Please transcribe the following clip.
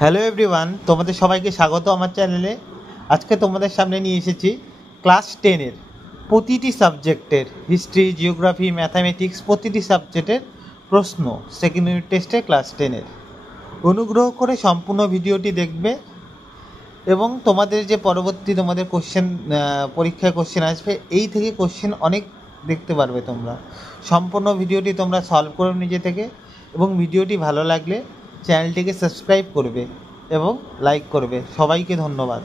Hello everyone, তোমাদের সবাইকে স্বাগত আমার চ্যানেলে। আজকে তোমাদের সামনে নিয়ে এসেছি ক্লাস 10-এর প্রতিটি সাবজেক্টের হিস্ট্রি, জিওগ্রাফি, ম্যাথামেটিক্স প্রতিটি সাবজেক্টের প্রশ্ন সেকেন্ড ইউনিট টেস্টে ক্লাস 10-এর। অনুগ্রহ করে সম্পূর্ণ ভিডিওটি দেখবে এবং তোমাদের যে পরবর্তী তোমাদের পরীক্ষায় কোশ্চেন আসবে, এই থেকে কোশ্চেন অনেক দেখতে পারবে তোমরা। সম্পূর্ণ ভিডিওটি তোমরা সলভ করো নিজে থেকে এবং ভিডিওটি ভালো লাগলে চ্যানেলটিকে সাবস্ক্রাইব করবে এবং লাইক করবে। সবাইকে ধন্যবাদ।